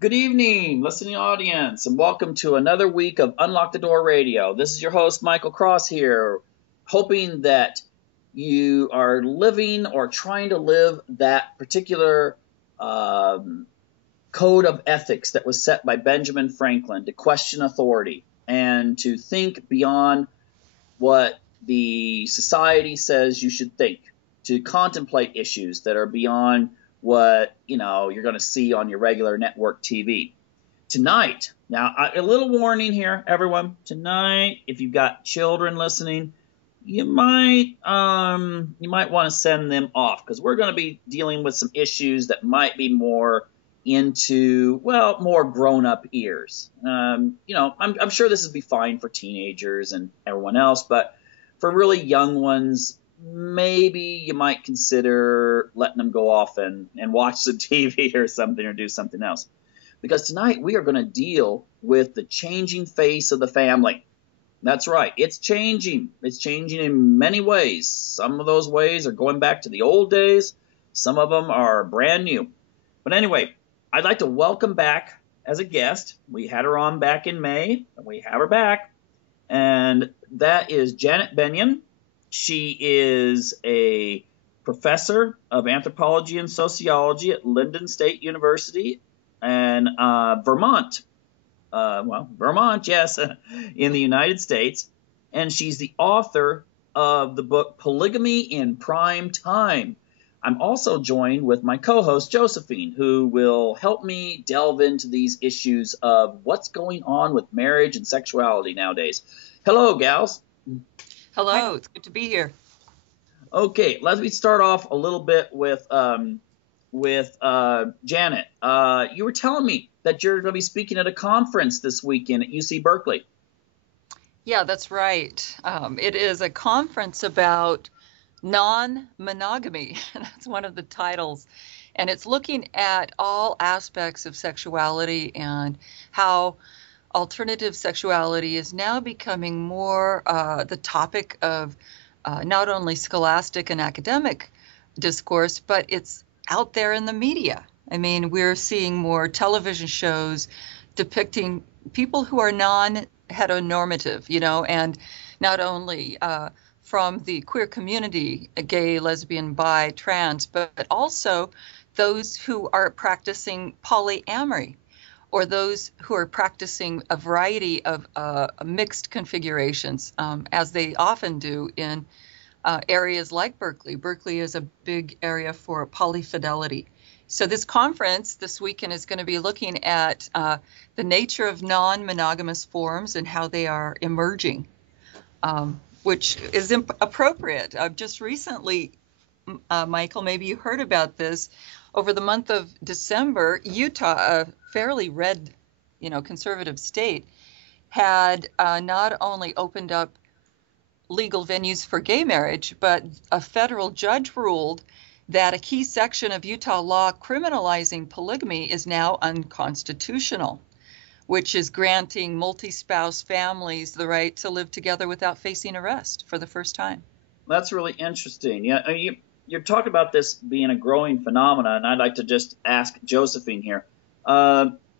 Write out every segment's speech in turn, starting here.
Good evening, listening audience, and welcome to another week of Unlock the Door Radio. This is your host, Michael Cross, here, hoping that you are living or trying to live that particular um, code of ethics that was set by Benjamin Franklin to question authority and to think beyond what the society says you should think, to contemplate issues that are beyond what you're going to see on your regular network TV. Tonight, now a little warning here, everyone. Tonight, if you've got children listening, you might want to send them off because we're going to be dealing with some issues that might be more into more grown-up ears. I'm sure this would be fine for teenagers and everyone else, but for really young ones, maybe you might consider letting them go off and watch some TV or something or do something else. Because tonight we are going to deal with the changing face of the family. That's right, it's changing. It's changing in many ways. Some of those ways are going back to the old days. Some of them are brand new. But anyway, I'd like to welcome back as a guest. We had her on back in May, and we have her back. And that is Janet Benyon. She is a professor of anthropology and sociology at Lyndon State University and Vermont. Vermont, yes, in the United States. And she's the author of the book Polygamy in Prime Time. I'm also joined with my co-host Josephine, who will help me delve into these issues of what's going on with marriage and sexuality nowadays. Hello, gals. Hello, it's good to be here. Okay, let me start off a little bit with Janet. You were telling me that you're going to be speaking at a conference this weekend at UC Berkeley. Yeah, that's right. It is a conference about non-monogamy. That's one of the titles. And it's looking at all aspects of sexuality and how alternative sexuality is now becoming more the topic of not only scholastic and academic discourse, but it's out there in the media. I mean, we're seeing more television shows depicting people who are non-heteronormative, and not only from the queer community, gay, lesbian, bi, trans, but also those who are practicing polyamory, or those who are practicing a variety of mixed configurations, as they often do in areas like Berkeley. Berkeley is a big area for polyfidelity. So this conference this weekend is going to be looking at the nature of non-monogamous forms and how they are emerging, which is appropriate. Just recently, Michael, maybe you heard about this. Over the month of December, Utah, a fairly red, conservative state, had not only opened up legal venues for gay marriage, but a federal judge ruled that a key section of Utah law criminalizing polygamy is now unconstitutional, which is granting multi-spouse families the right to live together without facing arrest for the first time. That's really interesting. Yeah, I mean, you're talking about this being a growing phenomenon, and I'd like to just ask Josephine here.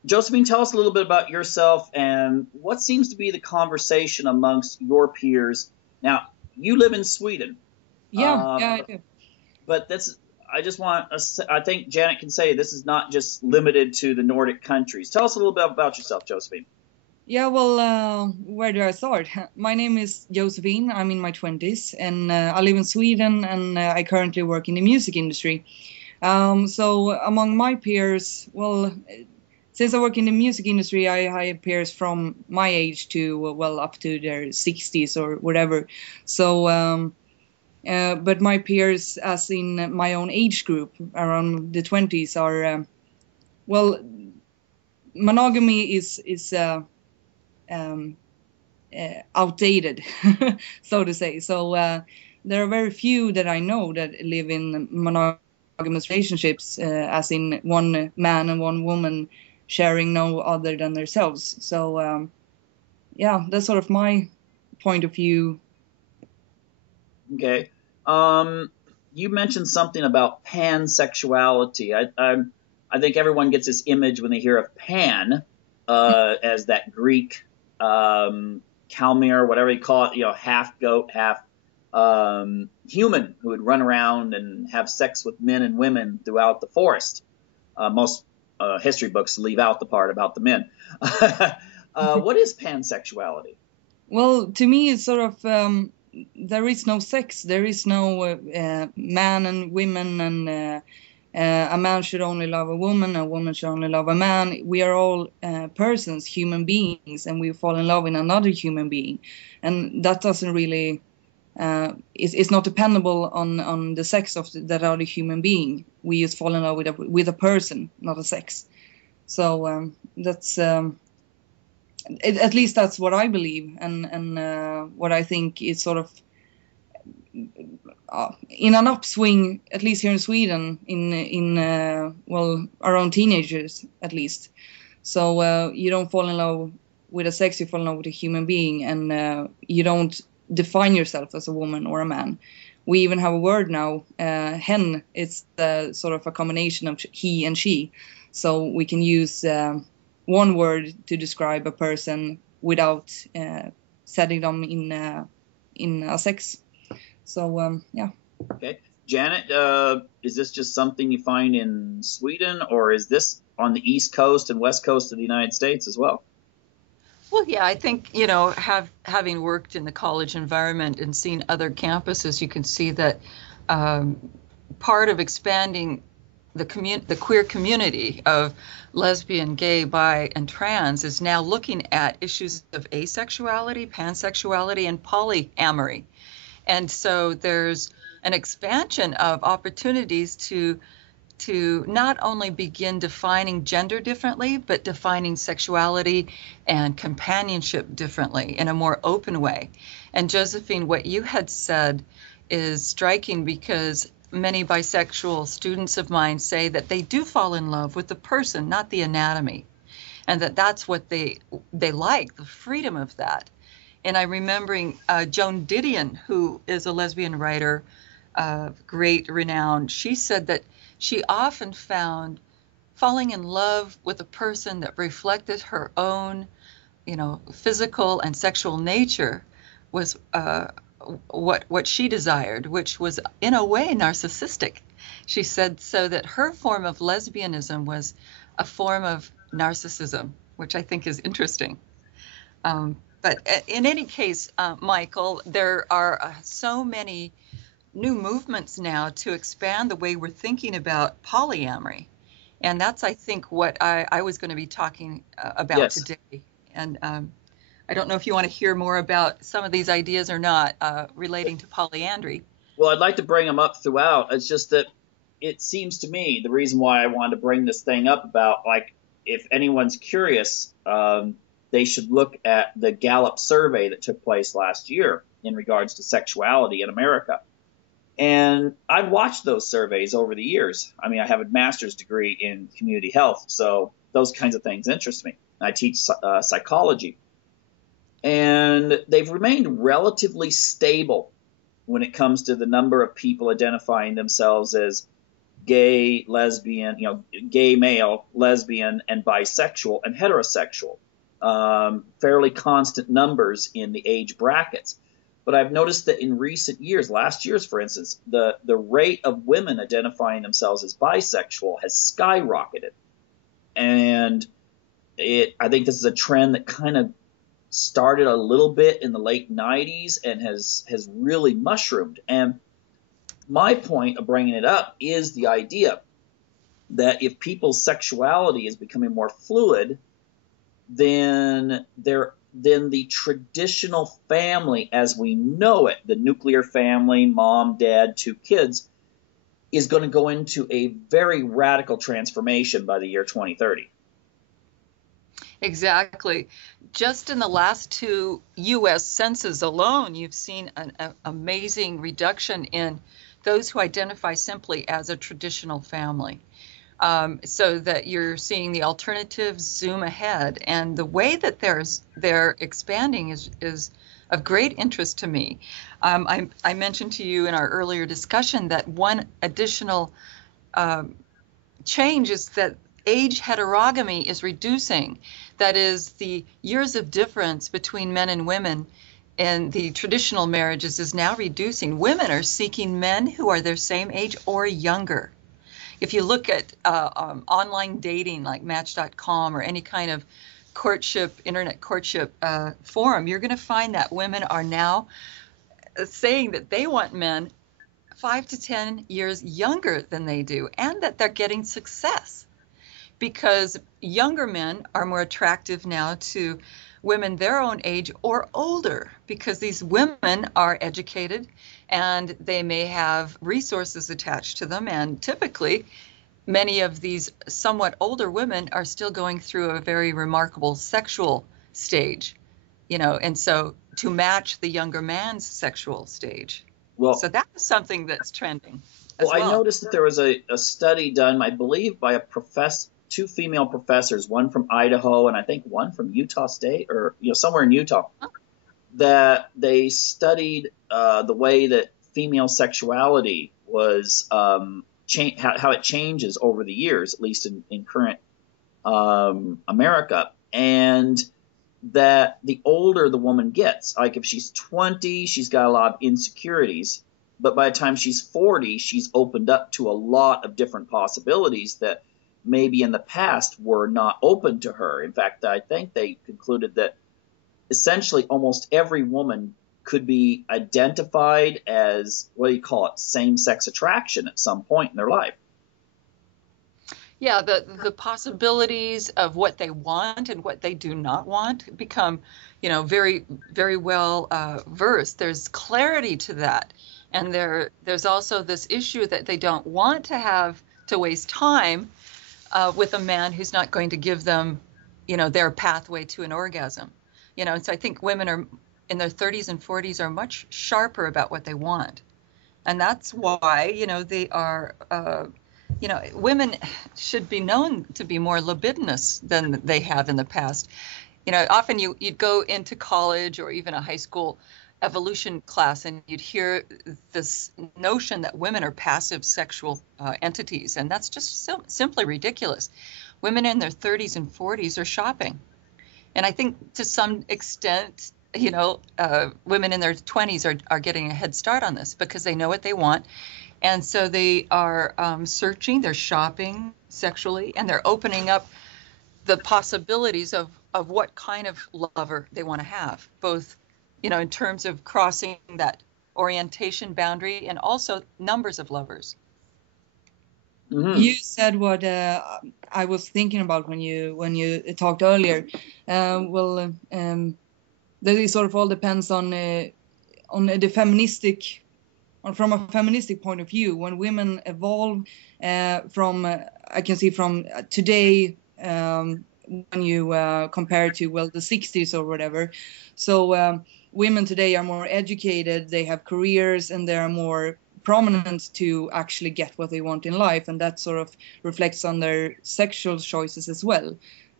Josephine, tell us a little bit about yourself and what seems to be the conversation amongst your peers. Now, you live in Sweden. Yeah, I do. But I think Janet can say this is not just limited to the Nordic countries. Tell us a little bit about yourself, Josephine. Yeah, well, where do I start? My name is Josephine. I'm in my 20s, and I live in Sweden, and I currently work in the music industry. So among my peers, well, since I work in the music industry, I have peers from my age to, up to their 60s or whatever. So, but my peers, as in my own age group, around the 20s, are, monogamy is outdated, so to say. So there are very few that I know that live in monogamous relationships, as in one man and one woman sharing no other than themselves. So that's sort of my point of view. Okay. You mentioned something about pansexuality. I think everyone gets this image when they hear of Pan as that Greek Calmere, whatever you call it, half goat, half human, who would run around and have sex with men and women throughout the forest. Most history books leave out the part about the men. What is pansexuality? Well, to me, it's sort of there is no sex. There is no man and women, and a man should only love a woman should only love a man. We are all persons, human beings, and we fall in love in another human being, and that doesn't really it's not dependable on the sex of that other human being. We just fall in love with a person, not a sex. So that's at least that's what I believe, and what I think is sort of in an upswing, at least here in Sweden, in well, around teenagers at least. So you don't fall in love with a sex, you fall in love with a human being, and you don't define yourself as a woman or a man. We even have a word now, hen. It's sort of a combination of he and she, so we can use one word to describe a person without setting them in a sex. So yeah. Okay, Janet, is this just something you find in Sweden, or is this on the East Coast and West Coast of the United States as well? Well, yeah, I think, having worked in the college environment and seen other campuses, you can see that part of expanding the queer community of lesbian, gay, bi, and trans is now looking at issues of asexuality, pansexuality, and polyamory. And so there's an expansion of opportunities to not only begin defining gender differently, but defining sexuality and companionship differently in a more open way. And Josephine, what you had said is striking, because many bisexual students of mine say that they do fall in love with the person, not the anatomy, and that's what they like, the freedom of that. And I'm remembering Joan Didion, who is a lesbian writer of great renown. She said that she often found falling in love with a person that reflected her own, physical and sexual nature was what she desired, which was in a way narcissistic. She said so that her form of lesbianism was a form of narcissism, which I think is interesting. But in any case, Michael, there are so many new movements now to expand the way we're thinking about polyamory. And that's, I think, what I was going to be talking about Yes. today. And I don't know if you want to hear more about some of these ideas or not relating to polyandry. Well, I'd like to bring them up throughout. It's just that it seems to me the reason why I wanted to bring this thing up about, like, if anyone's curious, they should look at the Gallup survey that took place last year in regards to sexuality in America. And I've watched those surveys over the years. I mean, I have a master's degree in community health, so those kinds of things interest me. I teach psychology. And they've remained relatively stable when it comes to the number of people identifying themselves as gay, lesbian, gay male, lesbian, and bisexual, and heterosexual. Fairly constant numbers in the age brackets. But I've noticed that in recent years, last year's, for instance, the rate of women identifying themselves as bisexual has skyrocketed. And I think this is a trend that kind of started a little bit in the late 90s and has really mushroomed. And my point of bringing it up is the idea that if people's sexuality is becoming more fluid, then the traditional family as we know it, the nuclear family, mom, dad, 2 kids, is going to go into a very radical transformation by the year 2030. Exactly. Just in the last 2 U.S. census alone, you've seen an amazing reduction in those who identify simply as a traditional family. So that you're seeing the alternatives zoom ahead, and the way that they're expanding is of great interest to me. I mentioned to you in our earlier discussion that one additional change is that age heterogamy is reducing. That is, the years of difference between men and women in the traditional marriages is now reducing. Women are seeking men who are their same age or younger. If you look at online dating like Match.com or any kind of internet courtship forum, you're going to find that women are now saying that they want men 5 to 10 years younger than they do, and that they're getting success because younger men are more attractive now to women their own age or older, because these women are educated and they may have resources attached to them. And typically, many of these somewhat older women are still going through a very remarkable sexual stage, and so to match the younger man's sexual stage. Well, so that is something that's trending well, as well. I noticed that there was a study done, I believe, by two female professors, one from Idaho and I think one from Utah State, or somewhere in Utah, that they studied the way that female sexuality was how it changes over the years, at least in current America, and that the older the woman gets, like if she's 20, she's got a lot of insecurities, but by the time she's 40, she's opened up to a lot of different possibilities that maybe in the past were not open to her. In fact, I think they concluded that essentially almost every woman could be identified as, same-sex attraction at some point in their life. Yeah, the possibilities of what they want and what they do not want become, very, very well versed. There's clarity to that. And there's also this issue that they don't want to have to waste time with a man who's not going to give them, their pathway to an orgasm. And so I think women are in their 30s and 40s are much sharper about what they want. And that's why, they are, women should be known to be more libidinous than they have in the past. Often you'd go into college or even a high school evolution class and you'd hear this notion that women are passive sexual entities, and that's just simply ridiculous. Women in their 30s and 40s are shopping. And I think to some extent, women in their 20s are getting a head start on this because they know what they want. And so they are searching, they're shopping sexually, and they're opening up the possibilities of what kind of lover they want to have, both, in terms of crossing that orientation boundary and also numbers of lovers. Mm-hmm. You said what I was thinking about when you talked earlier. That it sort of all depends on the feministic. From a feministic point of view, when women evolve I can see from today, when you compare to, the 60s or whatever. So women today are more educated, they have careers, and they are more prominent to actually get what they want in life. And that sort of reflects on their sexual choices as well.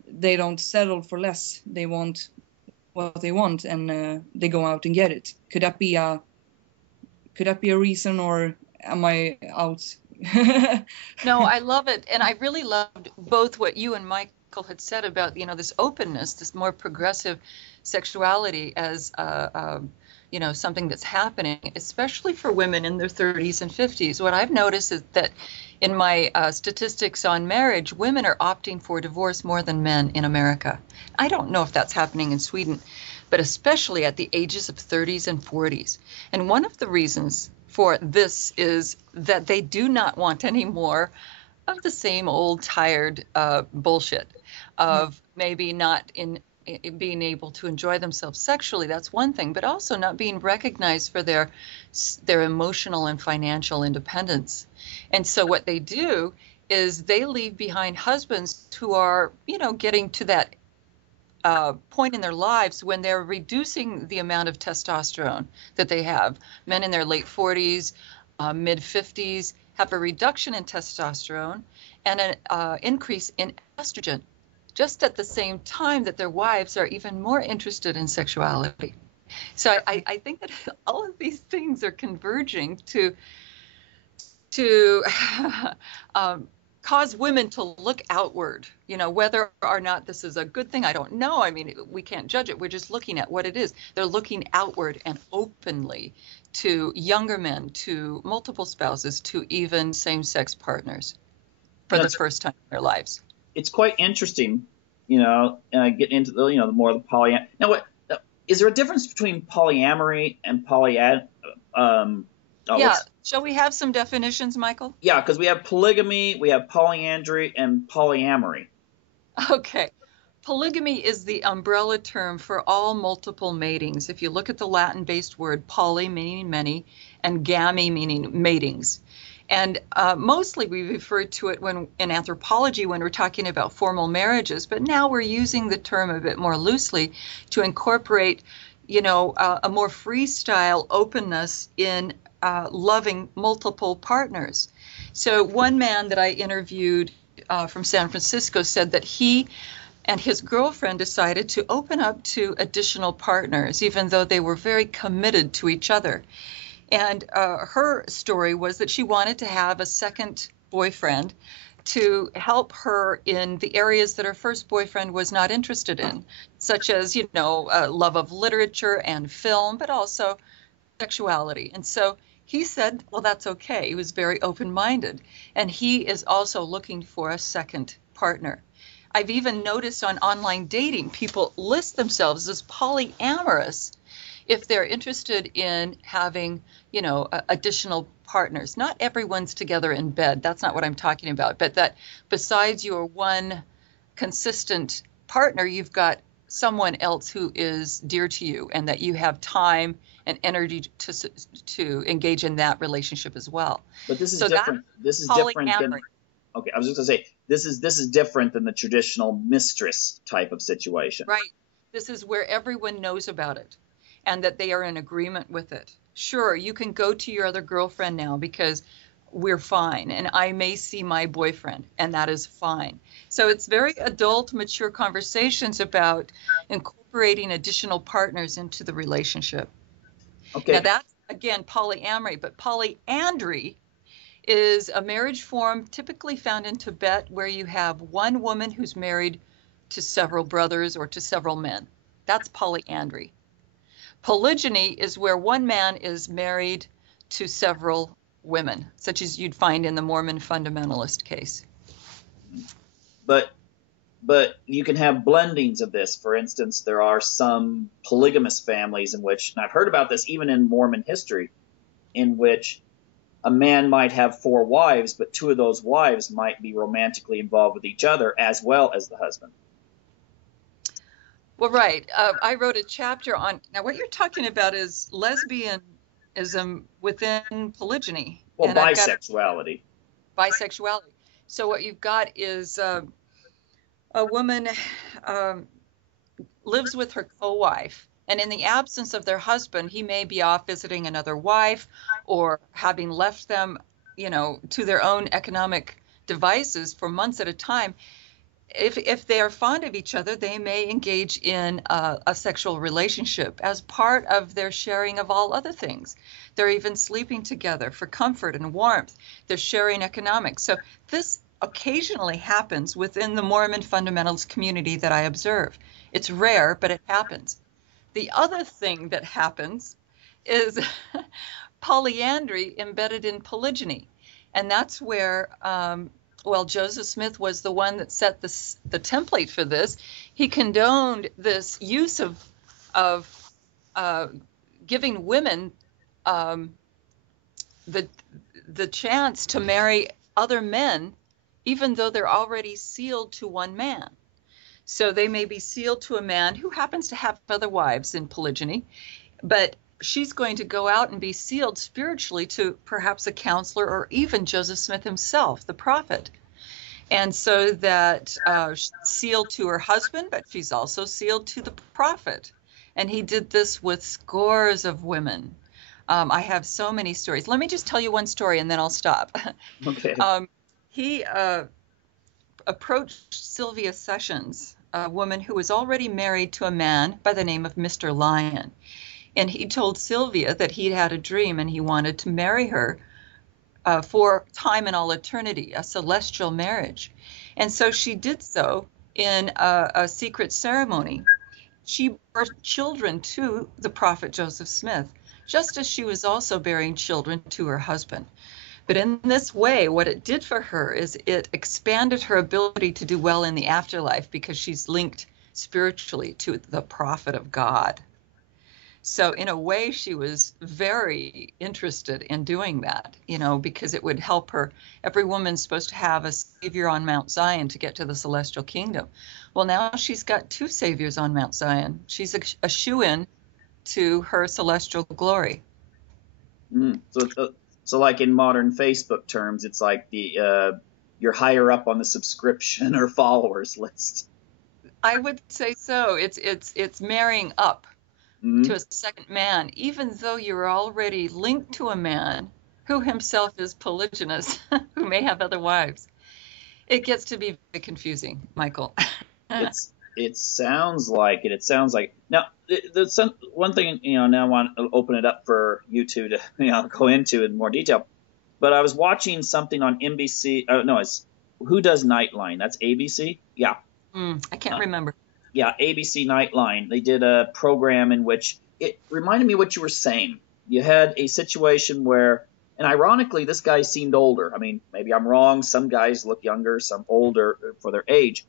They don't settle for less. They want what they want, and they go out and get it. Could that be a reason, or am I out? No, I love it. And I really loved both what you and Michael had said about, this openness, this more progressive sexuality as, something that's happening, especially for women in their 30s and 50s. What I've noticed is that in my statistics on marriage, women are opting for divorce more than men in America. I don't know if that's happening in Sweden, but especially at the ages of 30s and 40s. And one of the reasons for this is that they do not want any more of the same old tired bullshit of maybe not in being able to enjoy themselves sexually. That's one thing, but also not being recognized for their emotional and financial independence. And so what they do is they leave behind husbands who are, getting to that point in their lives when they're reducing the amount of testosterone that they have. Men in their late 40s, mid 50s have a reduction in testosterone and an increase in estrogen, just at the same time that their wives are even more interested in sexuality. So I think that all of these things are converging to cause women to look outward. Whether or not this is a good thing, I don't know. I mean, we can't judge it. We're just looking at what it is. They're looking outward and openly to younger men, to multiple spouses, to even same-sex partners for the first time in their lives. It's quite interesting, getting into the more of the polyamory. Now, is there a difference between polyamory and Shall we have some definitions, Michael? Yeah, because we have polygamy, we have polyandry, and polyamory. Okay. Polygamy is the umbrella term for all multiple matings. If you look at the Latin-based word poly, meaning many, and gamy, meaning matings. And mostly we refer to it in anthropology when we're talking about formal marriages, but now we're using the term a bit more loosely to incorporate, a more freestyle openness in loving multiple partners. So one man that I interviewed from San Francisco said that he and his girlfriend decided to open up to additional partners, even though they were very committed to each other. And her story was that she wanted to have a second boyfriend to help her in the areas that her first boyfriend was not interested in, such as, love of literature and film, but also sexuality. And so he said, well, that's okay. He was very open-minded. And he is also looking for a second partner. I've even noticed on online dating, people list themselves as polyamorous if they're interested in having, additional partners. Not everyone's together in bed. That's not what I'm talking about. But that besides your one consistent partner, you've got someone else who is dear to you and that you have time and energy to engage in that relationship as well. But this is different. This is different than. Okay, I was just going to say this is different than the traditional mistress type of situation. Right. This is where everyone knows about it and that they are in agreement with it. Sure, you can go to your other girlfriend now because we're fine, and I may see my boyfriend, and that is fine. So it's very adult, mature conversations about incorporating additional partners into the relationship. Okay. Now that's, again, polyamory, but polyandry is a marriage form typically found in Tibet where you have one woman who's married to several brothers or to several men. That's polyandry. Polygyny is where one man is married to several women, such as you'd find in the Mormon fundamentalist case. But you can have blendings of this. For instance, there are some polygamous families in which, and I've heard about this even in Mormon history, in which a man might have 4 wives, but 2 of those wives might be romantically involved with each other as well as the husband. Well, right. I wrote a chapter on, now what you're talking about is lesbianism within polygyny. Well, bisexuality. Bisexuality. So what you've got is a woman lives with her co-wife, and in the absence of their husband, he may be off visiting another wife or having left them, to their own economic devices for months at a time. If they are fond of each other, they may engage in a sexual relationship as part of their sharing of all other things. They're even sleeping together for comfort and warmth. They're sharing economics. So this occasionally happens within the Mormon fundamentalist community that I observe. It's rare, but it happens. The other thing that happens is polyandry embedded in polygyny. And that's where Joseph Smith was the one that set the template for this. He condoned this use of giving women the chance to marry other men, even though they're already sealed to one man. So they may be sealed to a man who happens to have other wives in polygyny, but she's going to go out and be sealed spiritually to perhaps a counselor or even Joseph Smith himself, the prophet. And so that she's sealed to her husband, but she's also sealed to the prophet. And he did this with scores of women. I have so many stories. Let me just tell you one story and then I'll stop. Okay. He approached Sylvia Sessions, a woman who was already married to a man by the name of Mr. Lyon. And he told Sylvia that he'd had a dream and he wanted to marry her for time and all eternity, a celestial marriage. And so she did so in a secret ceremony. She bore children to the prophet Joseph Smith, just as she was also bearing children to her husband. But in this way, what it did for her is it expanded her ability to do well in the afterlife, because she's linked spiritually to the prophet of God. So in a way, she was very interested in doing that, because it would help her. Every woman's supposed to have a savior on Mount Zion to get to the celestial kingdom. Well, now she's got two saviors on Mount Zion. She's a shoo-in to her celestial glory. So like in modern Facebook terms, it's like you're higher up on the subscription or followers list. I would say so. It's marrying up to a second man, even though you're already linked to a man who himself is polygynous, who may have other wives. It gets to be very confusing, Michael. It sounds like it. It sounds like now. There's one thing, now I want to open it up for you two to go into in more detail. But I was watching something on NBC. No, it's Who Does Nightline? That's ABC. Yeah. I can't remember. Yeah, ABC Nightline. They did a program in which it reminded me of what you were saying. You had a situation where, and ironically, this guy seemed older. I mean, maybe I'm wrong. Some guys look younger, some older for their age.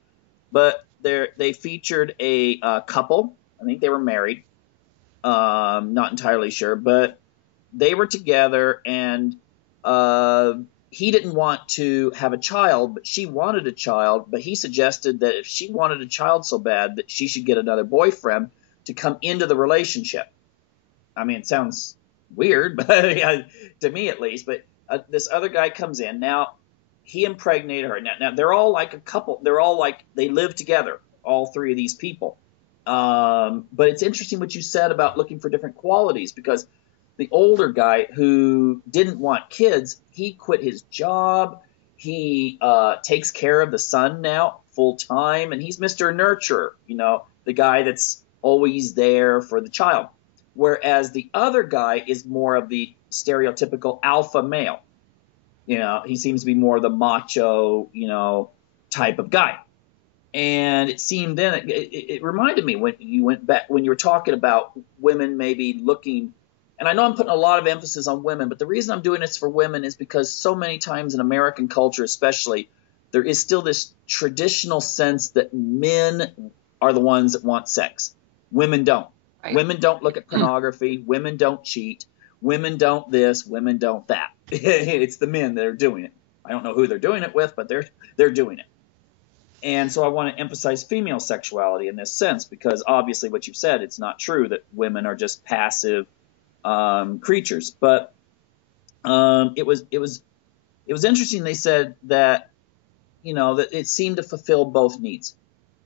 But they featured a couple. I think they were married. Not entirely sure, but they were together, and he didn't want to have a child, but she wanted a child. But he suggested that if she wanted a child so bad, that she should get another boyfriend to come into the relationship. I mean, it sounds weird, but yeah, to me at least. But this other guy comes in. Now, he impregnated her. Now, they're all like a couple. They're all like, they live together, all three of these people. But it's interesting what you said about looking for different qualities, because the older guy who didn't want kids, he quit his job. He takes care of the son now full time, and he's Mr. Nurturer, the guy that's always there for the child. Whereas the other guy is more of the stereotypical alpha male. He seems to be more the macho, type of guy. And it seemed then, it reminded me when you went back, when you were talking about women maybe looking. And I know I'm putting a lot of emphasis on women, but the reason I'm doing this for women is because so many times in American culture especially, there is still this traditional sense that men are the ones that want sex. Women don't. Right. Women don't look at pornography. Women don't cheat. Women don't this. Women don't that. It's the men that are doing it. I don't know who they're doing it with, but they're doing it. And so I want to emphasize female sexuality in this sense, because obviously what you've said, it's not true that women are just passive creatures. But it was interesting. They said that that it seemed to fulfill both needs.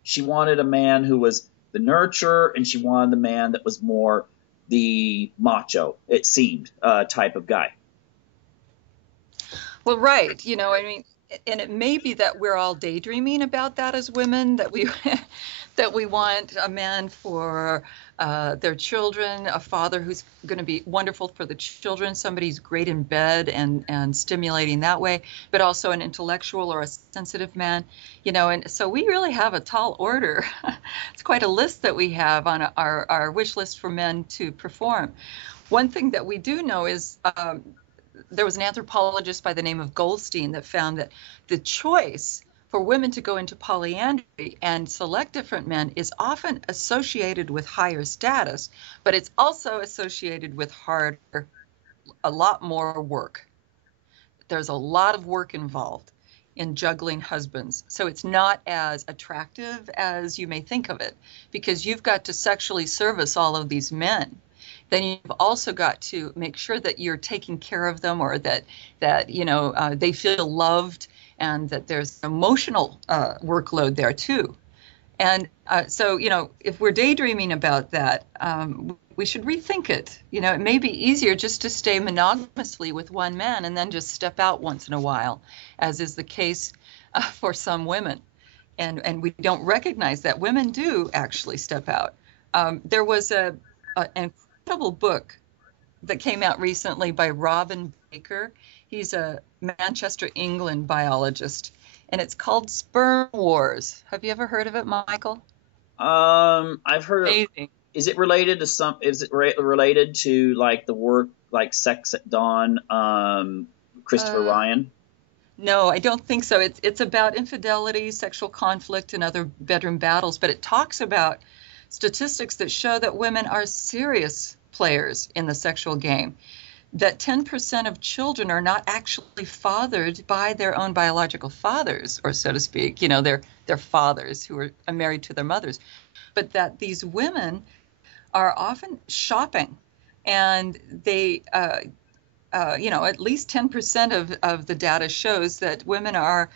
She wanted a man who was the nurturer, and she wanted the man that was more the macho, it seemed, type of guy. Well, right. And it may be that we're all daydreaming about that as women, that we that we want a man for their children, a father who's going to be wonderful for the children, somebody who's great in bed and stimulating that way, but also an intellectual or a sensitive man, and so we really have a tall order. It's quite a list that we have on our wish list for men to perform. One thing that we do know is there was an anthropologist by the name of Goldstein that found that the choice for women to go into polyandry and select different men is often associated with higher status, but it's also associated with a lot more work. There's a lot of work involved in juggling husbands. So it's not as attractive as you may think of it, because you've got to sexually service all of these men. Then you've also got to make sure that you're taking care of them, or that they feel loved, and that there's emotional workload there too. And so if we're daydreaming about that, we should rethink it. It may be easier just to stay monogamously with one man and then just step out once in a while, as is the case for some women. And we don't recognize that women do actually step out. There was an incredible book that came out recently by Robin Baker. He's a Manchester, England biologist, and it's called Sperm Wars. Have you ever heard of it, Michael? I've heard of. Amazing. Is it related to some? Is it related to like the work like Sex at Dawn, Christopher Ryan? No, I don't think so. It's about infidelity, sexual conflict, and other bedroom battles, but it talks about statistics that show that women are serious players in the sexual game. That 10% of children are not actually fathered by their own biological fathers, or so to speak, their fathers who are married to their mothers, but that these women are often shopping, and they at least 10% of the data shows that women are,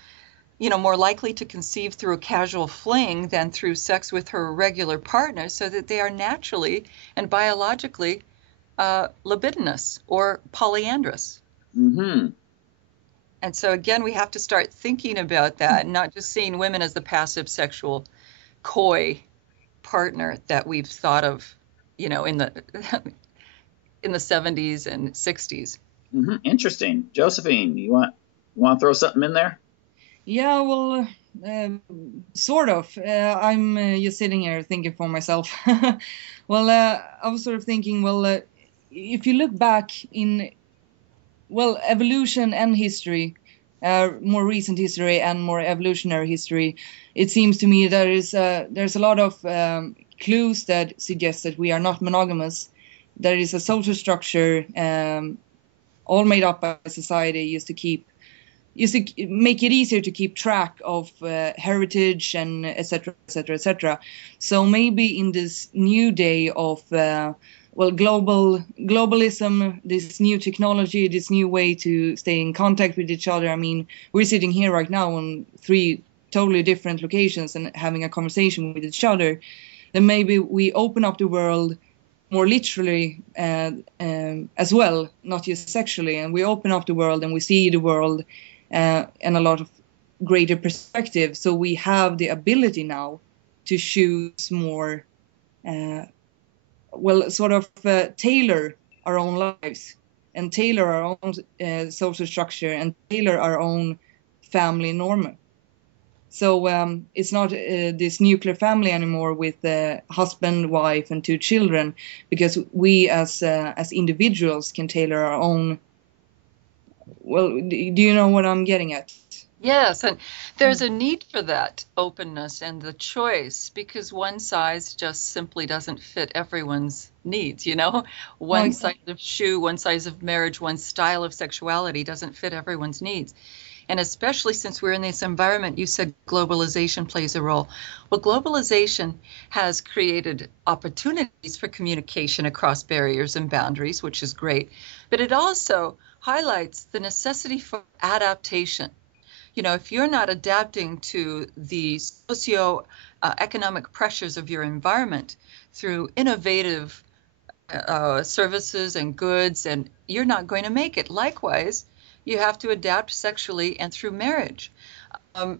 more likely to conceive through a casual fling than through sex with her regular partner, so that they are naturally and biologically libidinous or polyandrous. Mm-hmm. And so again, we have to start thinking about that, not just seeing women as the passive sexual coy partner that we've thought of, in the in the 70s and 60s. Mm-hmm. Interesting. Josephine, you want to throw something in there? Yeah, well, sort of. I'm just sitting here thinking for myself. Well, I was sort of thinking, well, if you look back in, well, evolution and history, more recent history and more evolutionary history, it seems to me there's a lot of clues that suggest that we are not monogamous. There is a social structure all made up by society just to make it easier to keep track of heritage and etc., etc., etc. So maybe in this new day of globalism, this new technology, this new way to stay in contact with each other. I mean, we're sitting here right now on 3 totally different locations and having a conversation with each other. Then maybe we open up the world more literally as well, not just sexually, and we open up the world and we see the world and a lot of greater perspective. So we have the ability now to choose more, tailor our own lives and tailor our own social structure and tailor our own family norm. So it's not this nuclear family anymore with husband, wife, and 2 children, because we as individuals can tailor our own. Well, do you know what I'm getting at? Yes, and there's a need for that openness and the choice, because one size just simply doesn't fit everyone's needs, One size of shoe, one size of marriage, one style of sexuality doesn't fit everyone's needs. And especially since we're in this environment, you said globalization plays a role. Well, globalization has created opportunities for communication across barriers and boundaries, which is great. But it also highlights the necessity for adaptation. If you're not adapting to the socio-economic pressures of your environment through innovative services and goods, and you're not going to make it. Likewise, you have to adapt sexually and through marriage.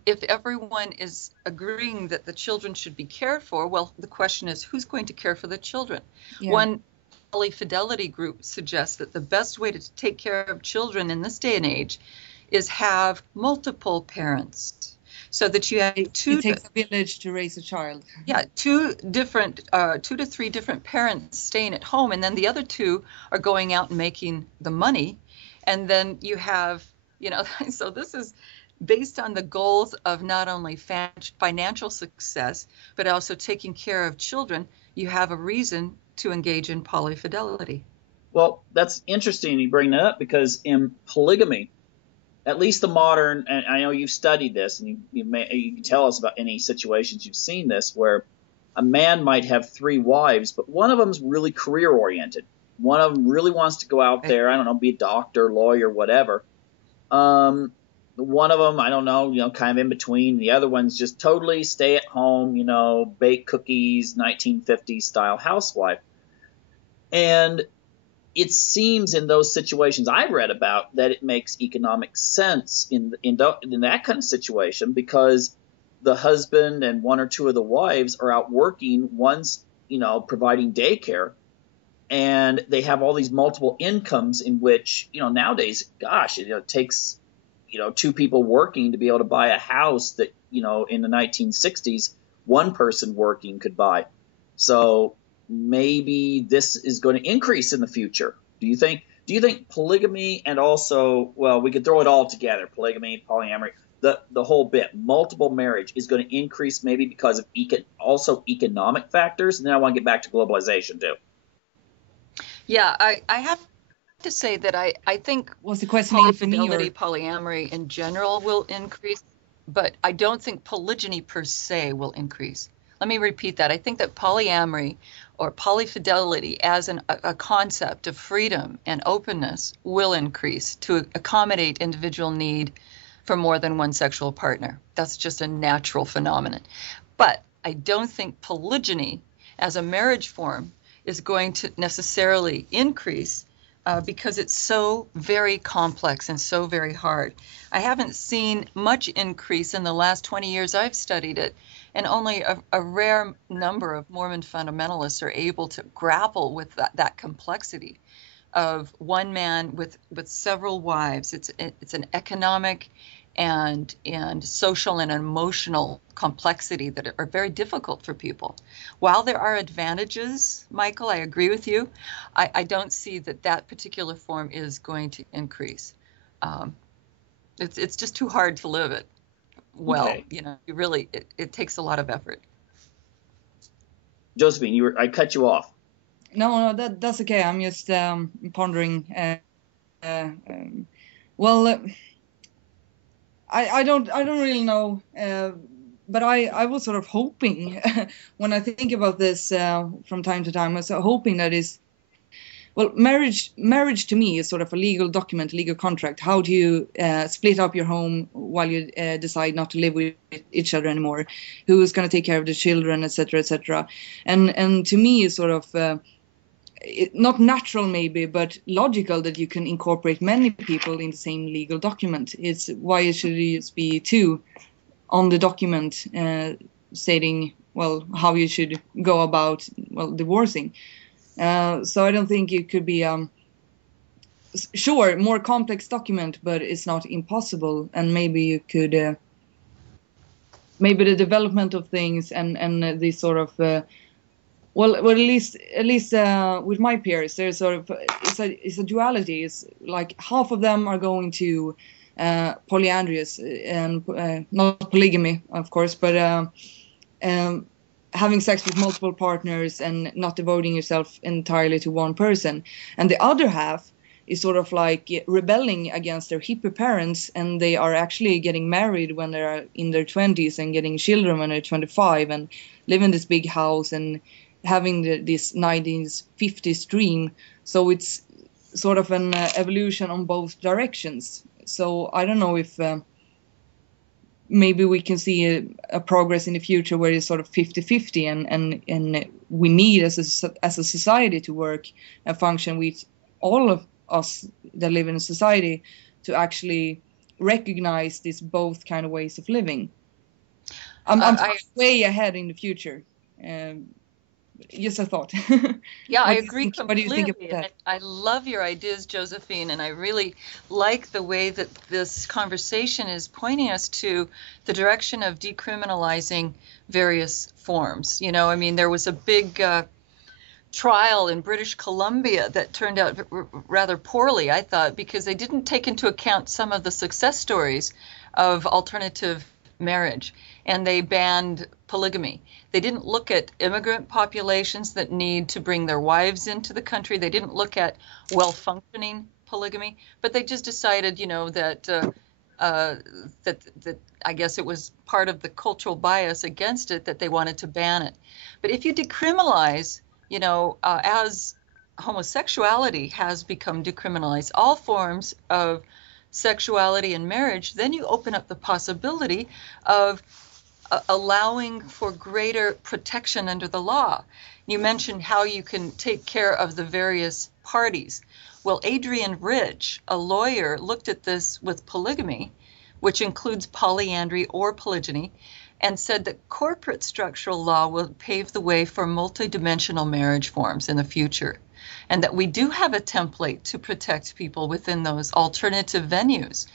If everyone is agreeing that the children should be cared for, well, the question is, who's going to care for the children? Yeah. One polyfidelity group suggests that the best way to take care of children in this day and age is have multiple parents, so that you have two. It takes a village to raise a child. Yeah, 2 to 3 different parents staying at home, and then the other 2 are going out and making the money. And then you have, so this is based on the goals of not only financial success, but also taking care of children. You have a reason to engage in polyfidelity. Well, that's interesting you bring that up, because in polygamy, at least the modern, and I know you've studied this, and you can tell us about any situations you've seen this, where a man might have 3 wives, but one of them's really career oriented. One of them really wants to go out there, I don't know, be a doctor, lawyer, whatever. One of them, I don't know, kind of in between. The other one's just totally stay at home, bake cookies, 1950s style housewife. And it seems in those situations I've read about that it makes economic sense in that kind of situation, because the husband and 1 or 2 of the wives are out working. One's, providing daycare. and they have all these multiple incomes in which, nowadays, gosh, it takes, two people working to be able to buy a house that, in the 1960s, one person working could buy. So maybe this is going to increase in the future. Do you think polygamy, and also, well, we could throw it all together, polygamy, polyamory, the whole bit, multiple marriage, is going to increase maybe because of also economic factors? And then I want to get back to globalization too. Yeah, I have to say that I think Was the question polyfidelity, polyamory in general will increase, but I don't think polygyny per se will increase. Let me repeat that. I think that polyamory or polyfidelity as a concept of freedom and openness will increase to accommodate individual need for more than one sexual partner. That's just a natural phenomenon. But I don't think polygyny as a marriage form is going to necessarily increase because it's so very complex and so very hard. I haven't seen much increase in the last 20 years I've studied it, and only a rare number of Mormon fundamentalists are able to grapple with that complexity of one man with several wives. It's an economic and social and emotional complexity that are very difficult for people. While there are advantages, Michael, I agree with you, I don't see that particular form is going to increase. It's just too hard to live it well. Okay. It takes a lot of effort. Josephine, I cut you off. No, that's okay. I'm just pondering. I don't really know, but I was sort of hoping when I think about this from time to time, I was hoping that marriage to me is sort of a legal document, legal contract. How do you split up your home while you decide not to live with each other anymore? Who is going to take care of the children, etc., etc. And to me, it's sort of not natural maybe, but logical that you can incorporate many people in the same legal document. It's why it should just be two on the document stating, how you should go about, divorcing. So I don't think it could be, sure, more complex document, but it's not impossible. And maybe you could, maybe the development of things and the sort of, at least with my peers, there's sort of it's a duality. It's like half of them are going to polyandrous and not polygamy, of course, but having sex with multiple partners and not devoting yourself entirely to one person. And the other half is sort of like rebelling against their hippie parents, and they are actually getting married when they're in their 20s and getting children when they're 25 and live in this big house and having this 1950s dream. So it's sort of an evolution on both directions. So I don't know if maybe we can see a progress in the future where it's sort of 50-50 and we need as a society to work and function with all of us that live in a society to actually recognize these both kind of ways of living. I'm way ahead in the future. Just a thought. Yeah, I agree completely. What do you think about that? I love your ideas, Josephine, and I really like the way that this conversation is pointing us to the direction of decriminalizing various forms. There was a big trial in British Columbia that turned out rather poorly, I thought, because they didn't take into account some of the success stories of alternative marriage, and they banned polygamy. They didn't look at immigrant populations that need to bring their wives into the country. They didn't look at well-functioning polygamy, but they just decided, that I guess it was part of the cultural bias against it that they wanted to ban it. But if you decriminalize, as homosexuality has become decriminalized, all forms of sexuality and marriage, then you open up the possibility of allowing for greater protection under the law. You mentioned how you can take care of the various parties. Well, Adrian Rich, a lawyer, looked at this with polygamy, which includes polyandry or polygyny, and said that corporate structural law will pave the way for multidimensional marriage forms in the future. and that we do have a template to protect people within those alternative venues.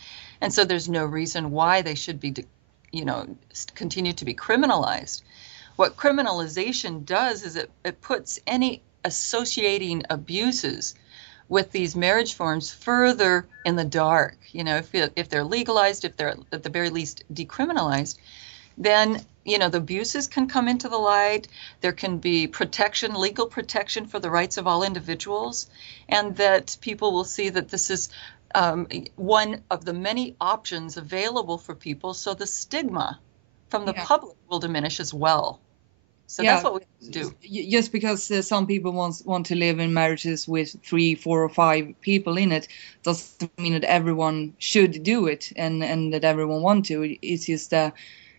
And so there's no reason why they should be, continue to be criminalized. What criminalization does is it puts any associating abuses with these marriage forms further in the dark. If they're legalized, if they're at the very least decriminalized, then the abuses can come into the light. There can be protection, legal protection for the rights of all individuals, and that people will see that this is one of the many options available for people. So the stigma from the public will diminish as well. So that's what we do. Just because some people want to live in marriages with 3, 4, or 5 people in it doesn't mean that everyone should do it and that everyone want to. It's just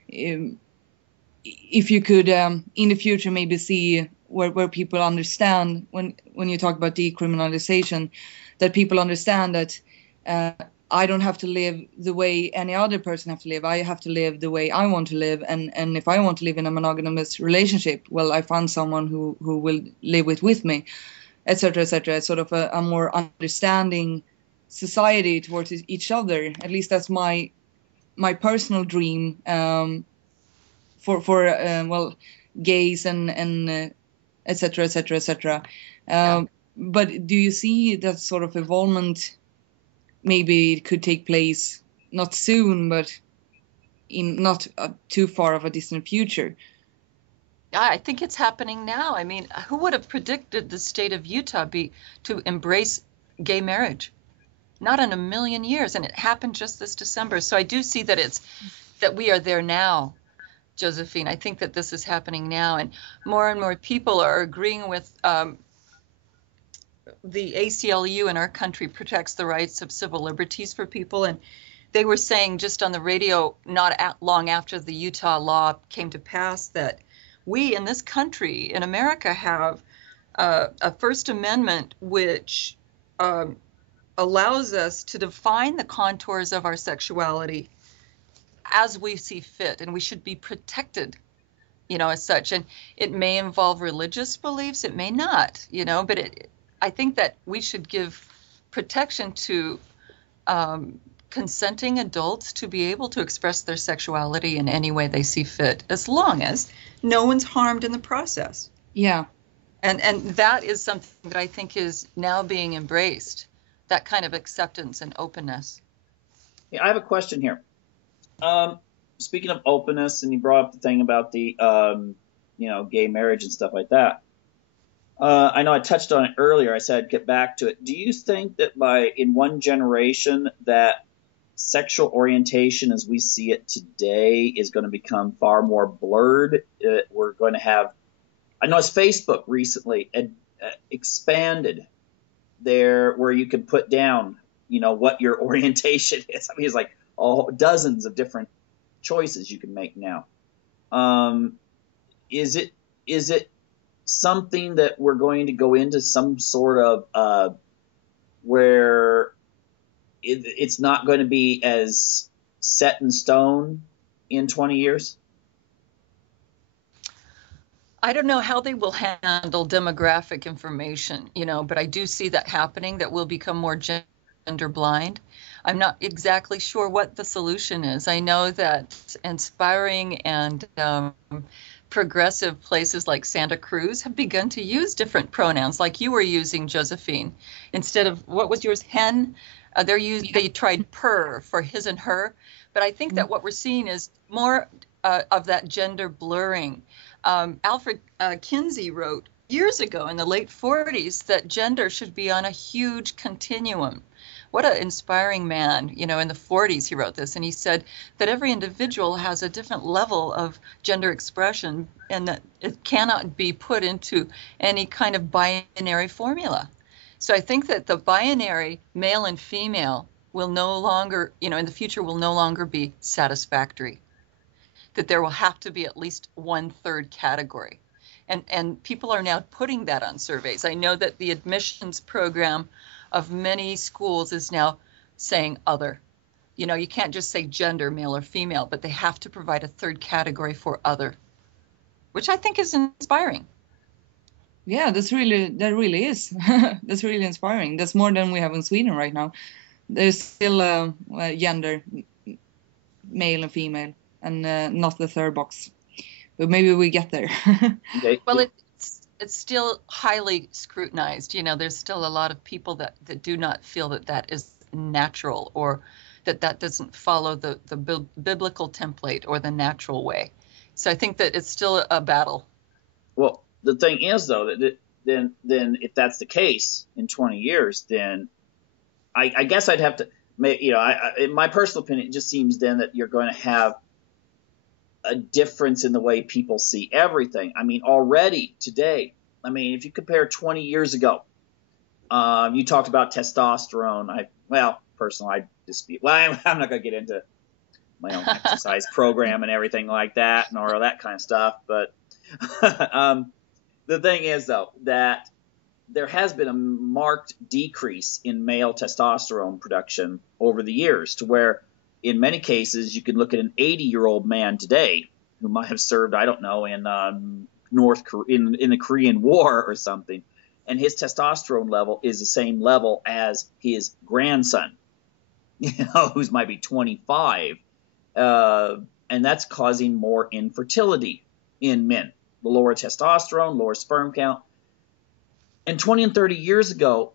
if you could in the future maybe see where people understand when you talk about decriminalization, that people understand that I don't have to live the way any other person have to live. I have to live the way I want to live. And if I want to live in a monogamous relationship, well, I find someone who will live with me, etc., etc. It's sort of a more understanding society towards each other. At least that's my personal dream for gays and etc., etc., etc. But do you see that sort of evolvement? Maybe it could take place not soon, but in not too far of a distant future. I think it's happening now. I mean, who would have predicted the state of Utah to embrace gay marriage? Not in a million years, and it happened just this December. So I do see that we are there now, Josephine. I think that this is happening now, and more people are agreeing with the ACLU in our country protects the rights of civil liberties for people. And they were saying just on the radio not long after the Utah law came to pass that we in this country, in America, have a First Amendment which allows us to define the contours of our sexuality as we see fit, and we should be protected, as such. And it may involve religious beliefs, it may not, but I think that we should give protection to consenting adults to be able to express their sexuality in any way they see fit, as long as no one's harmed in the process. Yeah. And that is something that I think is now being embraced, that kind of acceptance and openness. Yeah, I have a question here. Speaking of openness, and you brought up the thing about the gay marriage and stuff like that. I know I touched on it earlier. I said I'd get back to it. Do you think that in one generation that sexual orientation as we see it today is going to become far more blurred? We're going to have, I know it's Facebook recently expanded where you can put down, what your orientation is. I mean, it's like dozens of different choices you can make now. Is it something that we're going to go into some sort of where it's not going to be as set in stone in 20 years? I don't know how they will handle demographic information, but I do see that happening, that we'll become more gender blind. I'm not exactly sure what the solution is. I know that inspiring and progressive places like Santa Cruz have begun to use different pronouns, like you were using, Josephine. Instead of, what was yours, hen? They tried per for his and her. But I think that what we're seeing is more of that gender blurring. Alfred Kinsey wrote years ago in the late 40s that gender should be on a huge continuum. What an inspiring man. In the 40s he wrote this, and he said that every individual has a different level of gender expression and that it cannot be put into any kind of binary formula. So I think that the binary male and female will no longer, in the future will no longer be satisfactory, that there will have to be at least 1/3 category. And people are now putting that on surveys. I know that the admissions program of many schools is now saying other. You can't just say gender, male or female, but they have to provide a 3rd category for other, which I think is inspiring. Yeah, that really is. That's really inspiring. That's more than we have in Sweden right now. There's still gender, male and female, and not the third box. But maybe we get there. Okay. Well, it's still highly scrutinized. You know, there's still a lot of people that do not feel that that is natural, or that doesn't follow the biblical template or the natural way. So I think that it's still a battle. Well, the thing is, though, that then if that's the case in 20 years, then I guess I'd have to, in my personal opinion, it just seems then that you're going to have a difference in the way people see everything. I mean, already today, I mean, if you compare 20 years ago, you talked about testosterone. Personally, I dispute. Well, I'm not going to get into my own exercise program and everything like that, and all that kind of stuff. But the thing is, though, that there has been a marked decrease in male testosterone production over the years, to where in many cases you can look at an 80-year-old man today who might have served, I don't know, in in the Korean War or something, and his testosterone level is the same level as his grandson, who's might be 25, and that's causing more infertility in men. Lower testosterone, lower sperm count. And 20 and 30 years ago,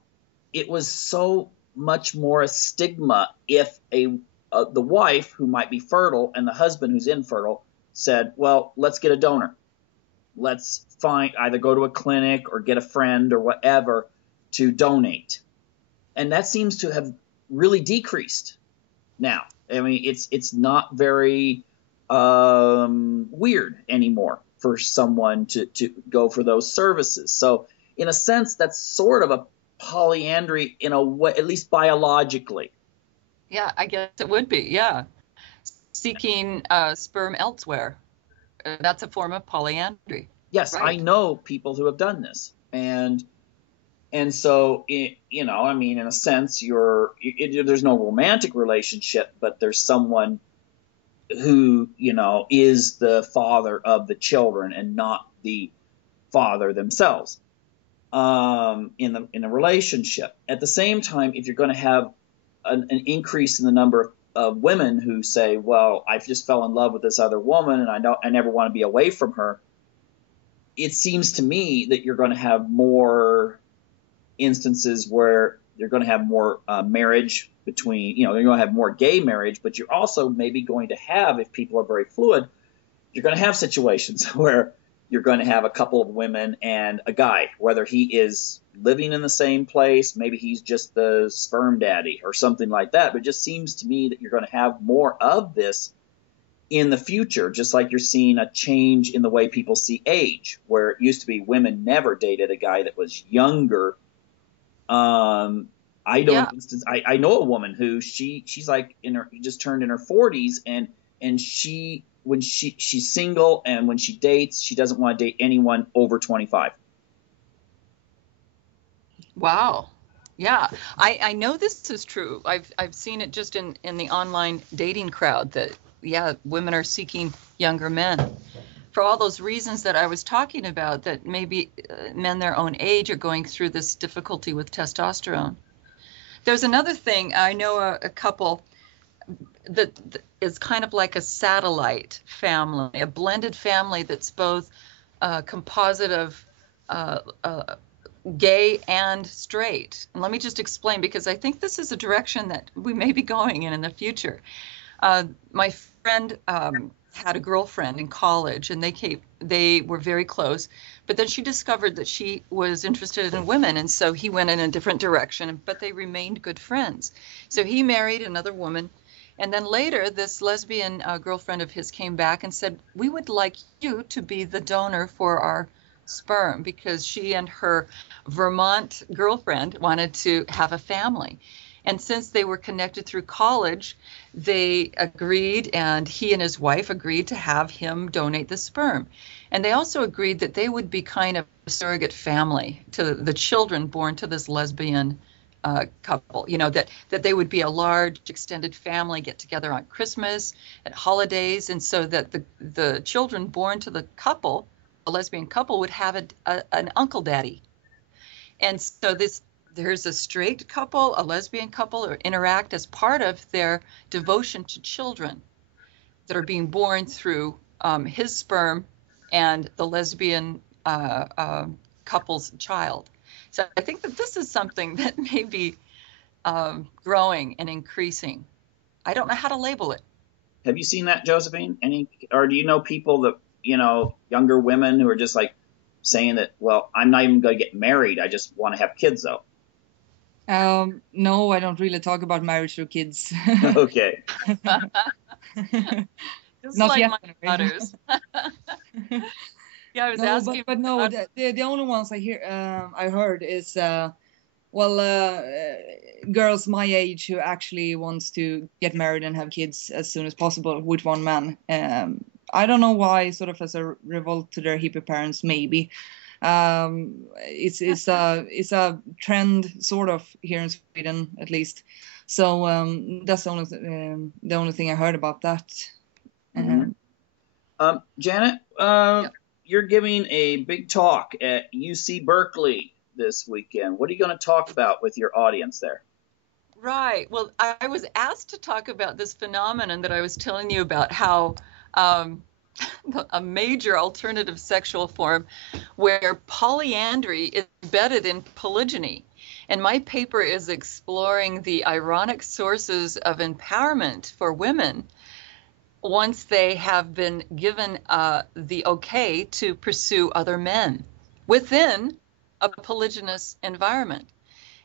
it was so much more a stigma if the wife who might be fertile and the husband who's infertile said, well, let's get a donor. Let's either go to a clinic or get a friend or whatever to donate. And that seems to have really decreased now. I mean, it's not very weird anymore for someone to go for those services. So in a sense, that's sort of a polyandry in a way, at least biologically. Yeah, I guess it would be. Yeah. Seeking sperm elsewhere. That's a form of polyandry. Yes, Right. I know people who have done this. And so, I mean, in a sense, there's no romantic relationship, but there's someone who, is the father of the children and not the father themselves in a relationship. At the same time, if you're going to have an increase in the number of women who say, well, I just fell in love with this other woman and I never want to be away from her, it seems to me that you're going to have more instances where you're going to have more marriage between, you're going to have more gay marriage, but you're also maybe going to have, if people are very fluid, you're going to have situations where you're going to have a couple of women and a guy, whether he is living in the same place, maybe he's just the sperm daddy or something like that. But it just seems to me that you're going to have more of this in the future, just like you're seeing a change in the way people see age, where it used to be women never dated a guy that was younger. I know a woman who she's like just turned in her 40s, and when she's single, and when she dates, she doesn't want to date anyone over 25. Wow. Yeah, I know this is true. I've seen it just in the online dating crowd that, yeah, women are seeking younger men for all those reasons that I was talking about, that maybe men their own age are going through this difficulty with testosterone. There's another thing. I know a couple that is kind of like a satellite family, a blended family that's both composite of gay and straight. And let me just explain, because I think this is a direction that we may be going in the future. My friend had a girlfriend in college, and they were very close, but then she discovered that she was interested in women, and so he went in a different direction, but they remained good friends. So he married another woman, and then later this lesbian girlfriend of his came back and said, we would like you to be the donor for our sperm, because she and her Vermont girlfriend wanted to have a family. And since they were connected through college, they agreed, and he and his wife agreed to have him donate the sperm. And they also agreed that they would be kind of a surrogate family to the children born to this lesbian couple, that they would be a large extended family, get together on Christmas, at holidays, and so that the children born to the couple, a lesbian couple would have an uncle daddy. And so there's a straight couple, a lesbian couple, or interact as part of their devotion to children that are being born through his sperm and the lesbian couple's child. So I think that this is something that may be growing and increasing. I don't know how to label it. Have you seen that, Josephine? Or do you know people that, younger women who are just like saying that, well, I'm not even going to get married. I just want to have kids, though. No, I don't really talk about marriage or kids. Okay. Just Not like yet, my daughters. Yeah, I was No, asking. but no, the only ones I heard is girls my age who actually wants to get married and have kids as soon as possible with one man. I don't know why, sort of as a revolt to their hippie parents, maybe. It's a trend sort of here in Sweden, at least. So that's the only thing I heard about that. Janet, Yep. You're giving a big talk at UC Berkeley this weekend. What are you going to talk about with your audience there? Right. Well, I was asked to talk about this phenomenon that I was telling you about, how a major alternative sexual form where polyandry is embedded in polygyny. And my paper is exploring the ironic sources of empowerment for women once they have been given the okay to pursue other men within a polygynous environment.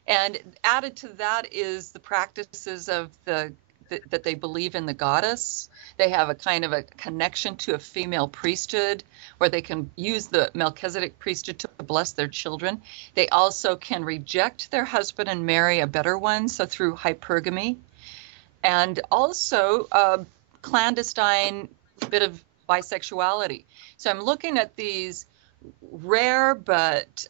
And added to that is the practices of that they believe in the goddess. They have a kind of a connection to a female priesthood, where they can use the Melchizedek priesthood to bless their children. They also can reject their husband and marry a better one, so through hypergamy. And also clandestine bit of bisexuality. So I'm looking at these rare but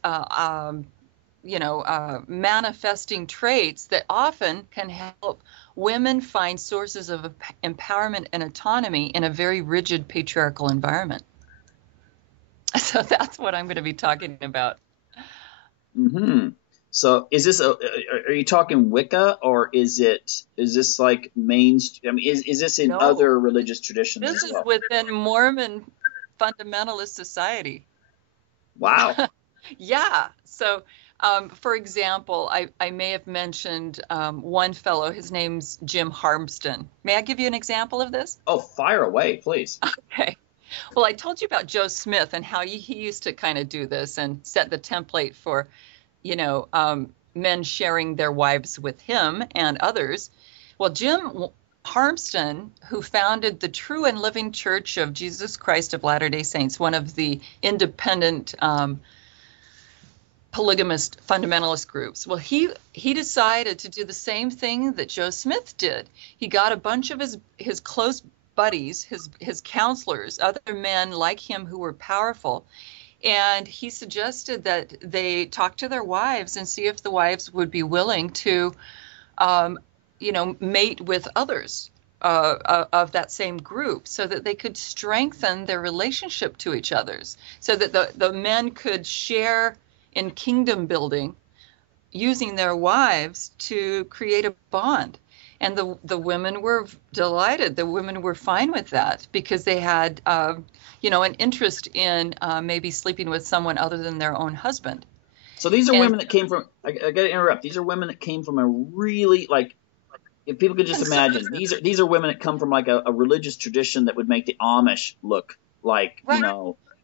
manifesting traits that often can help women find sources of empowerment and autonomy in a very rigid patriarchal environment. So that's what I'm going to be talking about. Mm-hmm. So is this are you talking Wicca, or is this like mainstream? I mean, is this in other religious traditions This as well? is within Mormon fundamentalist society. Wow. Yeah. So, for example, I may have mentioned one fellow. His name's Jim Harmston. May I give you an example of this? Oh, fire away, please. Okay. Well, I told you about Joe Smith and how he used to kind of do this and set the template for, men sharing their wives with him and others. Well, Jim Harmston, who founded the True and Living Church of Jesus Christ of Latter-day Saints, one of the independent polygamist fundamentalist groups. Well, he decided to do the same thing that Joe Smith did. He got a bunch of his close buddies, his counselors, other men like him who were powerful, and he suggested that they talk to their wives and see if the wives would be willing to, mate with others of that same group, so that they could strengthen their relationship to each others, so that the men could share in kingdom building using their wives to create a bond. And the women were delighted. The women were fine with that because they had, an interest in maybe sleeping with someone other than their own husband. So these are women that came from, I got to interrupt. These are women that came from a really, like, if people could just imagine, these are women that come from like a religious tradition that would make the Amish look like, right.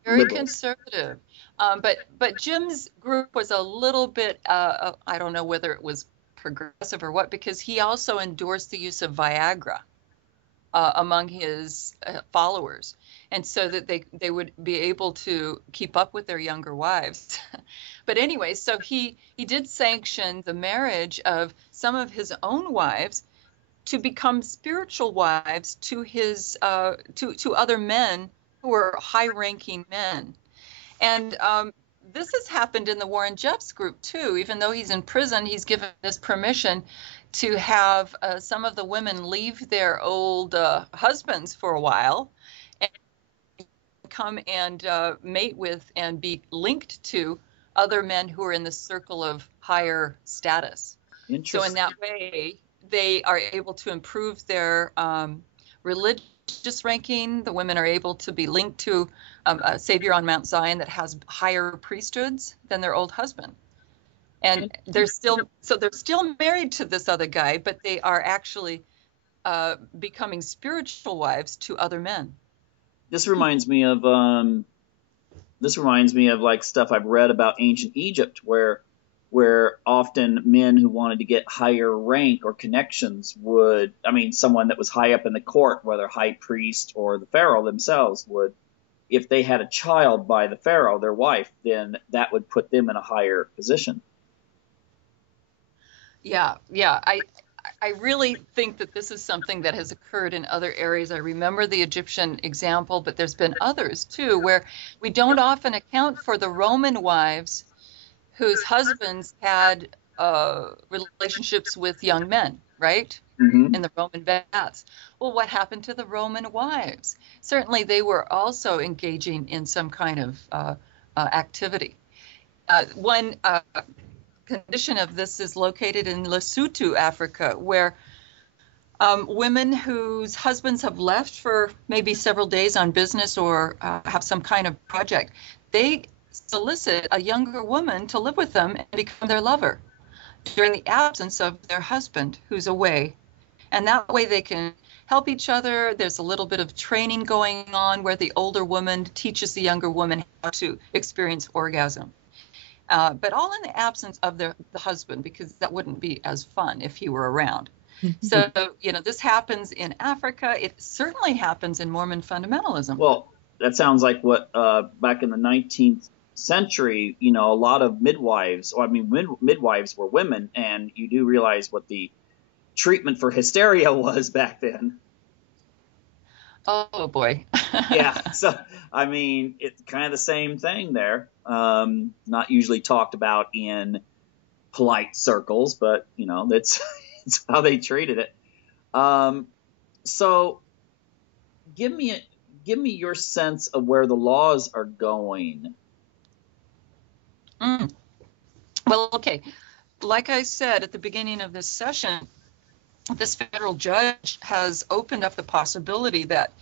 Very liberal. Conservative. But Jim's group was a little bit, I don't know whether it was progressive or what, because he also endorsed the use of Viagra among his followers, and so that they would be able to keep up with their younger wives. But anyway, so he did sanction the marriage of some of his own wives to become spiritual wives to his to other men who were high-ranking men. And this has happened in the Warren Jeffs group too. Even though he's in prison, he's given this permission to have some of the women leave their old husbands for a while and come and mate with and be linked to other men who are in the circle of higher status. So in that way, they are able to improve their religious ranking. The women are able to be linked to a savior on Mount Zion that has higher priesthoods than their old husband. And they're still married to this other guy, but they are actually becoming spiritual wives to other men. This reminds me of like stuff I've read about ancient Egypt, where often men who wanted to get higher rank or connections would, someone that was high up in the court, whether high priest or the pharaoh themselves, would, if they had a child by the pharaoh, their wife, then that would put them in a higher position. Yeah. I really think that this is something that has occurred in other areas. I remember the Egyptian example, but there's been others too, where we don't often account for the Roman wives whose husbands had relationships with young men, right? Mm-hmm. In the Roman baths. Well, what happened to the Roman wives? Certainly they were also engaging in some kind of activity. One condition of this is located in Lesotho, Africa, where women whose husbands have left for maybe several days on business or have some kind of project, they solicit a younger woman to live with them and become their lover during the absence of their husband who's away. And that way they can help each other. There's a little bit of training going on where the older woman teaches the younger woman how to experience orgasm. But all in the absence of the husband, because that wouldn't be as fun if he were around. So, this happens in Africa. It certainly happens in Mormon fundamentalism. Well, that sounds like what back in the 19th century, a lot of midwives, midwives were women, and you do realize what the treatment for hysteria was back then. Oh boy. Yeah, so it's kind of the same thing there. Not usually talked about in polite circles, but that's it's how they treated it. So give me your sense of where the laws are going. Well, okay. Like I said at the beginning of this session, this federal judge has opened up the possibility that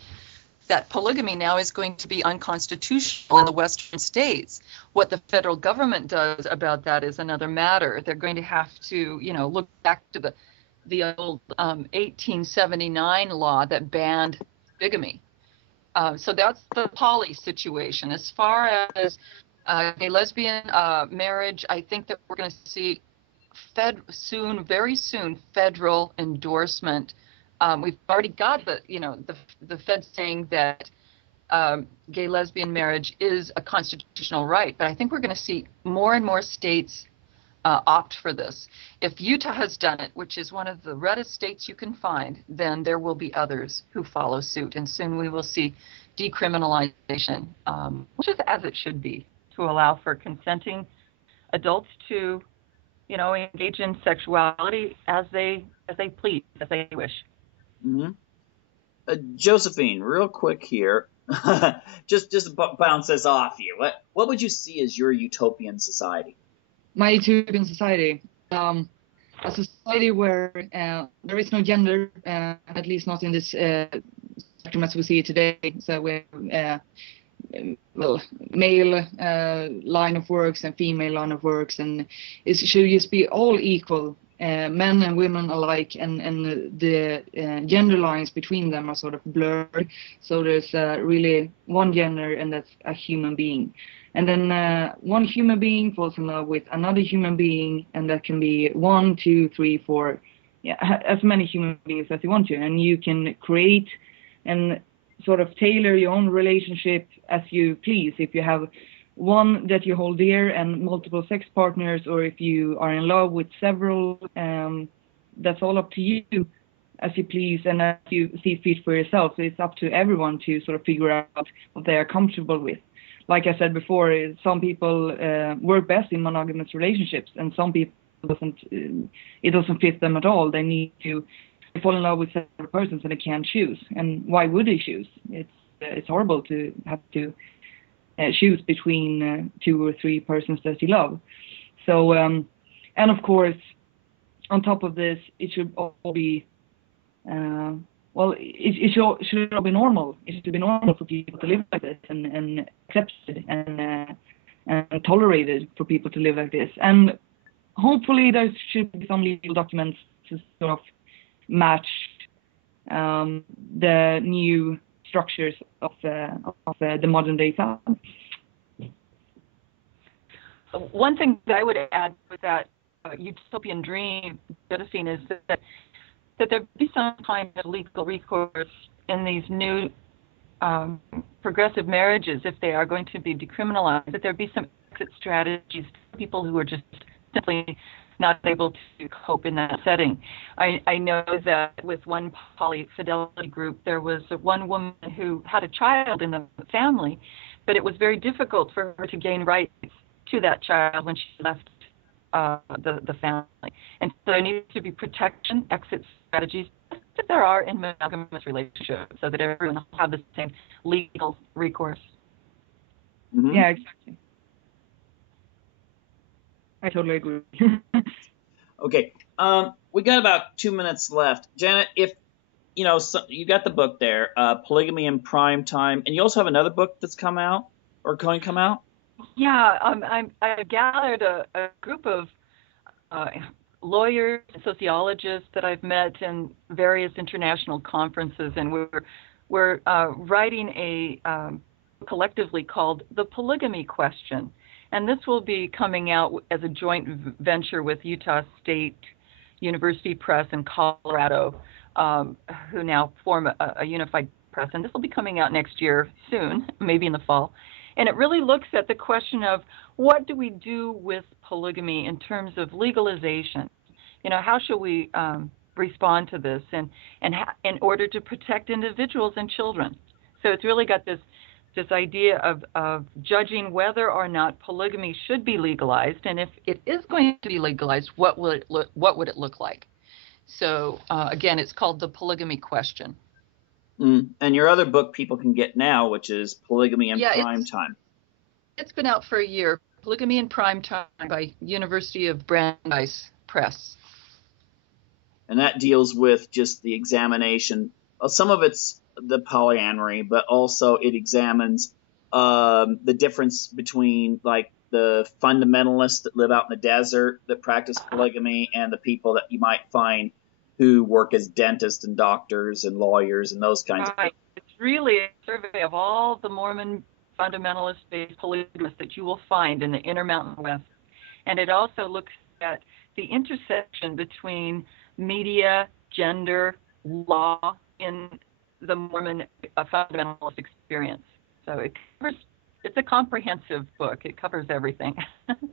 polygamy now is going to be unconstitutional in the Western states. What the federal government does about that is another matter. They're going to have to, look back to the old 1879 law that banned bigamy. So that's the poly situation. As far as gay lesbian marriage, I think that we're going to see very soon, federal endorsement. We've already got the Fed saying that gay lesbian marriage is a constitutional right, but I think we're going to see more and more states opt for this. If Utah has done it, which is one of the reddest states you can find, then there will be others who follow suit, and soon we will see decriminalization, which is as it should be, to allow for consenting adults to engage in sexuality as they please, as they wish. Mm-hmm. Josephine, real quick here, just bounce this off you. What would you see as your utopian society? My utopian society, a society where there is no gender, at least not in this spectrum as we see it today. So we male line of works and female line of works, and it should just be all equal, men and women alike, and the gender lines between them are sort of blurred. So there's really one gender, and that's a human being. And then one human being falls in love with another human being, and that can be 1, 2, 3, 4, as many human beings as you want to, and you can create and sort of tailor your own relationship as you please. If you have one that you hold dear and multiple sex partners, or if you are in love with several, that's all up to you as you please and as you see fit for yourself. So it's up to everyone to sort of figure out what they are comfortable with. Like I said before, some people work best in monogamous relationships, and some people it doesn't fit them at all. They need to fall in love with several persons and they can't choose. And why would they choose? it's horrible to have to choose between 2 or 3 persons that you love. So, and of course, on top of this, it should all be, it should all be normal. It should be normal for people to live like this and accepted and tolerated for people to live like this. And hopefully there should be some legal documents to sort of match the new structures of the modern day family. One thing that I would add with that utopian dream, Josephine, is that there be some kind of legal recourse in these new progressive marriages, if they are going to be decriminalized, that there be some exit strategies for people who are just simply not able to cope in that setting. I know that with one polyfidelity group, there was one woman who had a child in the family, but it was very difficult for her to gain rights to that child when she left the family. And so there needs to be protection, exit strategies, that there are in monogamous relationships, so that everyone will have the same legal recourse. Mm-hmm. Yeah, exactly. I totally agree. Okay. We got about 2 minutes left. Janet, if you know, you got the book there, Polygamy in Prime Time, and you also have another book that's come out or going to come out. Yeah, I gathered a group of lawyers and sociologists that I've met in various international conferences, and we're writing a collectively called The Polygamy Question. And this will be coming out as a joint venture with Utah State University Press and Colorado, who now form a unified press. And this will be coming out next year soon, maybe in the fall. And it really looks at the question of what do we do with polygamy in terms of legalization? You know, how should we respond to this and in order to protect individuals and children? So it's really got this idea of judging whether or not polygamy should be legalized, and if it is going to be legalized, what would it look like? So again, it's called The Polygamy Question. And your other book people can get now, which is Polygamy in Prime Time. It's been out for a year. Polygamy in Prime Time by University of Brandeis Press. And that deals with just the examination. Some of it's the polyamory, but also it examines the difference between like the fundamentalists that live out in the desert that practice polygamy and the people that you might find who work as dentists and doctors and lawyers and those kinds of things. It's really a survey of all the Mormon fundamentalist-based polygamists that you will find in the Intermountain West. And it also looks at the intersection between media, gender, law in the Mormon fundamentalist experience. So it's a comprehensive book. It covers everything.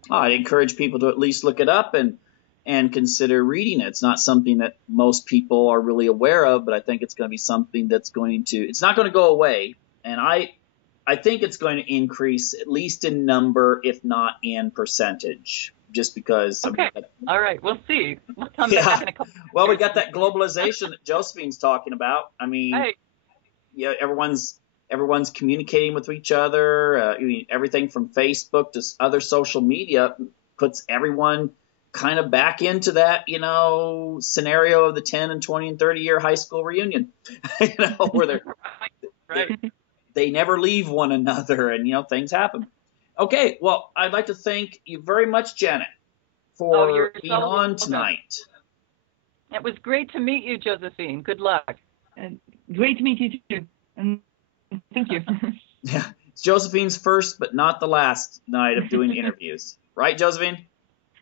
I'd encourage people to at least look it up and consider reading it. It's not something that most people are really aware of, but I think it's going to be something that's it's not going to go away. And I think it's going to increase at least in number, if not in percentage, just because. Okay. All right. We'll see. We'll come back in a couple of Well, we got that globalization that Josephine's talking about. I mean, yeah, everyone's communicating with each other. Everything from Facebook to other social media puts everyone kind of back into that, scenario of the 10 and 20 and 30 year high school reunion, where they're right. They never leave one another and, things happen. Okay. Well, I'd like to thank you very much, Janet, for being on tonight. It was great to meet you, Josephine. Good luck. Great to meet you too. And thank you. Yeah. It's Josephine's first, but not the last night of doing interviews. Right, Josephine?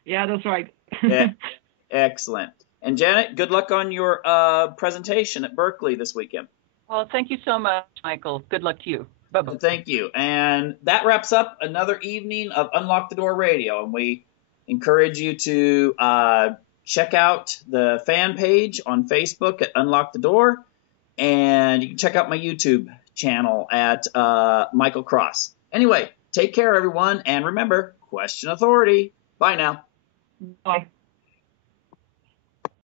Yeah, that's right. Yeah. Excellent. And Janet, good luck on your presentation at Berkeley this weekend. Well, thank you so much, Michael. Good luck to you. Bye-bye. Thank you. And that wraps up another evening of Unlock the Door Radio. And we encourage you to check out the fan page on Facebook at Unlock the Door. And you can check out my YouTube channel at Michael Cross. Anyway, take care, everyone. And remember, question authority. Bye now. Bye.